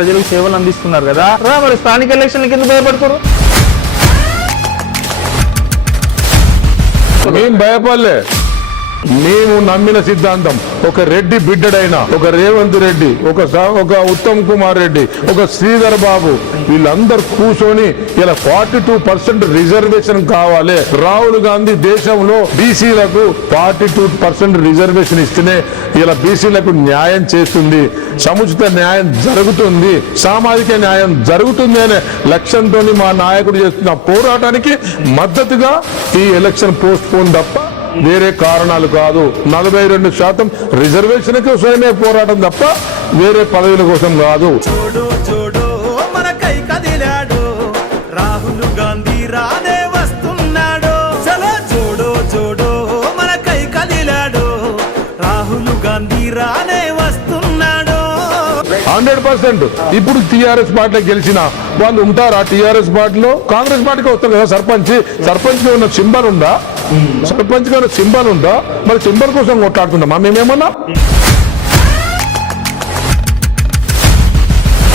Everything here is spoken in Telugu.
ప్రజలకు సేవలు అందిస్తున్నారు కదా? రా మరి స్థానిక ఎలక్షన్లకి కింద భయపడతారు? మేము భయపడలే. మేము నమ్మిన సిద్ధాంతం ఒక రెడ్డి బిడ్డడైన ఒక రేవంత్ రెడ్డి ఒక ఒక ఉత్తమ్ కుమార్ రెడ్డి ఒక శ్రీధర్ బాబు వీళ్ళందరూ కూర్చొని ఇలా ఫార్టీ టూ పర్సెంట్ రిజర్వేషన్ కావాలి. రాహుల్ గాంధీ దేశంలో బీసీలకు ఫార్టీ టూ పర్సెంట్ రిజర్వేషన్ ఇస్తేనే ఇలా బీసీలకు న్యాయం చేస్తుంది. సముచిత న్యాయం జరుగుతుంది. సామాజిక న్యాయం జరుగుతుంది అనే లక్ష్యంతో మా నాయకుడు చేస్తున్న పోరాటానికి మద్దతుగా ఈ ఎలక్షన్ పోస్ట్ పోన్ తప్ప వేరే కారణాలు కాదు. నలభై రెండు శాతం రిజర్వేషన్ కోసమే పోరాటం తప్ప వేరే పదవుల కోసం కాదు. చూడు చూడు మన కై కదిలాడు. రాహుల్ గాంధీ రానే వస్తున్నాడు. చలో చూడు చూడు మన కై కదిలాడు. రాహుల్ గాంధీ రానే వస్తున్నాడు. Hundred percent. ఇప్పుడు టీఆర్ఎస్ పార్టీలో గెలిచిన వాళ్ళు ఉంటారా? టీఆర్ఎస్ పార్టీలో కాంగ్రెస్ పార్టీకి వస్తారు కదా సర్పంచ్. సర్పంచ్ ఉన్న సింబల్ ఉందా? సర్పంచ్ గారు సింబల్ ఉందా మరి సింబల్ కోసం కొట్లాడుతున్నామా మేమేమన్నా?